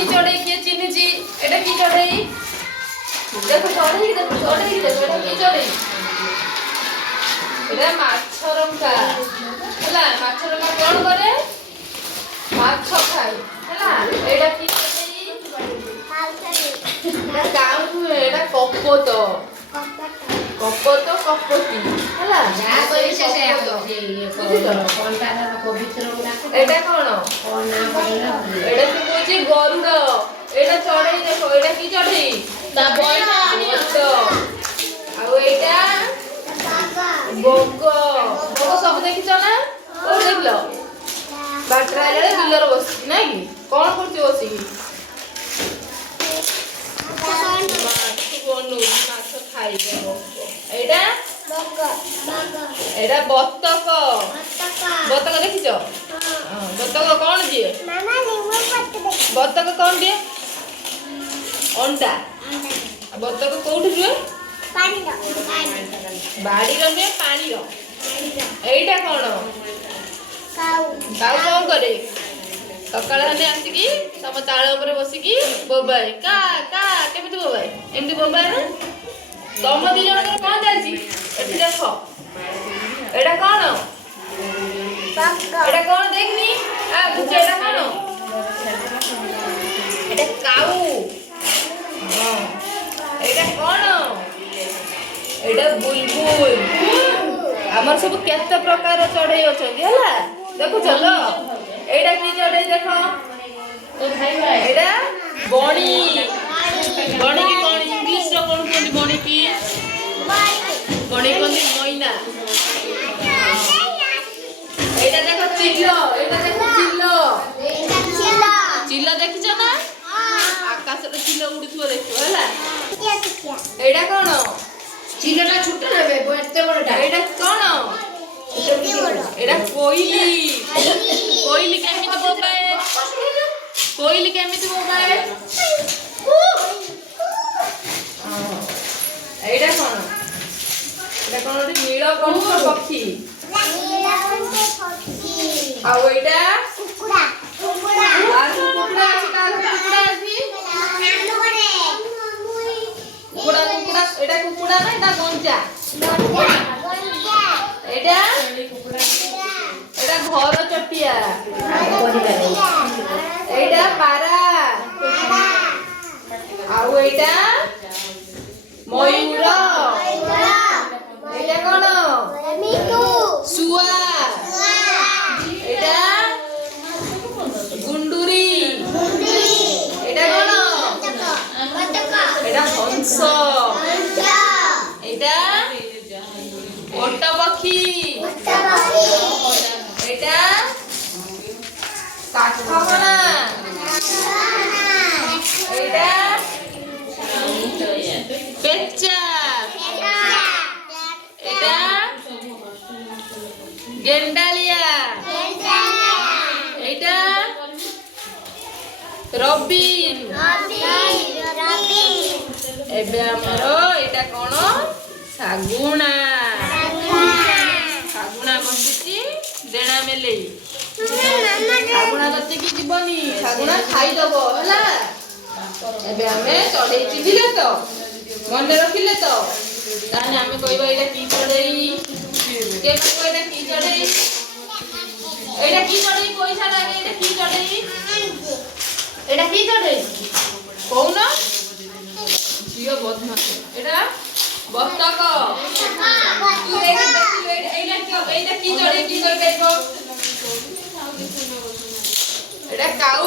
কি চড়াই কিଏ চিহ୍ନିଛି এটা কি চড়াই দেখো চড়াই দেখো চড়াই দেখো এটা কি চড়াই এটা ମାଛରଙ୍କା ହେଲା ମାଛରଙ୍କା କଣ କରେ ମାଛ ଖାଏ ହେଲା ଏଇଟା କି ଚଢ଼େଇ ଏଟା କାଉ ନୁହେଁ ଏଟା କପୋତ କପୋତ କପୋତି ହେଲା ଏଟା କଣ ଏଟା କି କହୁଛି ଗରୁଡ ଏଇଟା ଚଢେଇ ଦେଖ ଏଇଟା କି ଚଢେଇ ଆଉ ଏଇଟା ବଗ ବଗ ସବୁ ଦେଖିଛ ନା କୋଉଠି ଦେଖିଲ ବାଟରେ ଆଇଲା ବେଳେ ବିଲରେ ବସିଛି ନାଇଁ କି କଣ କରୁଛି ବସିକି ମାଛକୁ ଅନଉଛି ମାଛ ଖାଇବେ ଏଇଟା ଏଇଟା ବତକ ବତକ ଦେଖିଛ ବତକ କଣ ଦିଏ ବତକ କଣ ଦିଏ ଅଣ୍ଡା ବତକ କୋଉଠି ରୁହେ ବାଡିର ନୁହେଁ ପାଣିର ଏଇଟା କଣ କାଉ କଣ କରେ ସକାଳ ହେଲେ ଆସିକି ତମ ତାଳ ଉପରେ ବସିକି ବୋବାଏ କା କା କେମିତି ବୋବାଏ ଏମିତି ବୋବାଏ ନା ତମ ଦି ଜଣଙ୍କର କଣ ଚାଲିଛି ଏଠି ଦେଖ ଏଇଟା କଣ ଏଇଟା କଣ ଦେଖିନି ବୁଝ ଏଇଟା କଣ ଏଇଟା କାଉ ଏଇଟା କଣ ଏଇଟା ବୁଲବୁଲ ଆମର ସବୁ କେତେ ପ୍ରକାର ଚଢେଇ ଅଛନ୍ତି ହେଲା ଦେଖୁଛ ତ ଏଇଟା କି ଚଢେଇ ଦେଖ ଏଇଟା ବଣି ବଣି କି କଣ ଇଂଲିଶରେ କଣ କୁହନ୍ତି ବଣି କି ବଣି କୁହନ୍ତି ମଇନା ଏଇଟା ଦେଖ ଚିଲ ଏଇଟା ଦେଖ ଚିଲ ଦେଖିଛ ନା ଆକାଶରେ ଚିଲ ଉଡୁଥିବ ଦେଖିବ ହେଲା ଏଇଟା କଣ ଚିଲଟା ଛୋଟ ନେବେ ଏତେ ବড়টা ଏଇଟା କଣ ଏଇଟା କୋଇଲି କୋଇଲି କେମିତି ବୋବାଏ କୋଇଲି କେମିତି ବୋବାଏ ଏଇଟା କଣ ଗୋଟେ ନୀଳକଣ୍ଠ ପକ୍ଷୀ ଆଉ ଏଇଟା କୁକୁଡ଼ା ଅଛି ଏଇଟା କୁକୁଡ଼ା ନା ଏଇଟା ଗଞ୍ଜା ଏଇଟା ଘର ଚଟିଆ ଏଇଟା ପାରା ଆଉ ଏଇଟା ମୟୂର ଏଇଟା କଣ ଶୁଆ ଏଇଟା ଗୁଣ୍ଡୁରି ଏଇଟା କଣ ଏଇଟା ହଂସ ଏଇଟା ଓଟ ପକ୍ଷୀ ଏଇଟା କାଠହଣା ଏଇଟା ପେଚା ଏଇଟା ଗେଣ୍ଡାଳିଆ ଏଇଟା ରବିନ ଏବେ ଆମର ଏଇଟା କଣ ଶାଗୁଣା ବସିଛି ଦେଣା ମେଲେଇ ଶାଗୁଣା କତିକି ଯିବନି ଶାଗୁଣା ଖାଇଦବ ହେଲା ଏବେ ଆମେ ଚଢେଇ ଚିହ୍ନିଲେ ତ ମନେ ରଖିଲେ ତ ତାହେଲେ ଆମେ କହିବା ଏଇଟା କି ଚଢେଇ କିଏ କହିବ ଏଇଟା କି ଚଢେଇ ଏଇଟା କି ଚଢେଇ ପଇସା ଲାଗେ ଏଇଟା କି ଚଢେଇ ଏଇଟା କି ଚଢେଇ କହୁନ ଝିଅ ବଦମାସ ଏଇଟା ବତକ এইটা কি চড়ে কি তরকারি এটা কাউ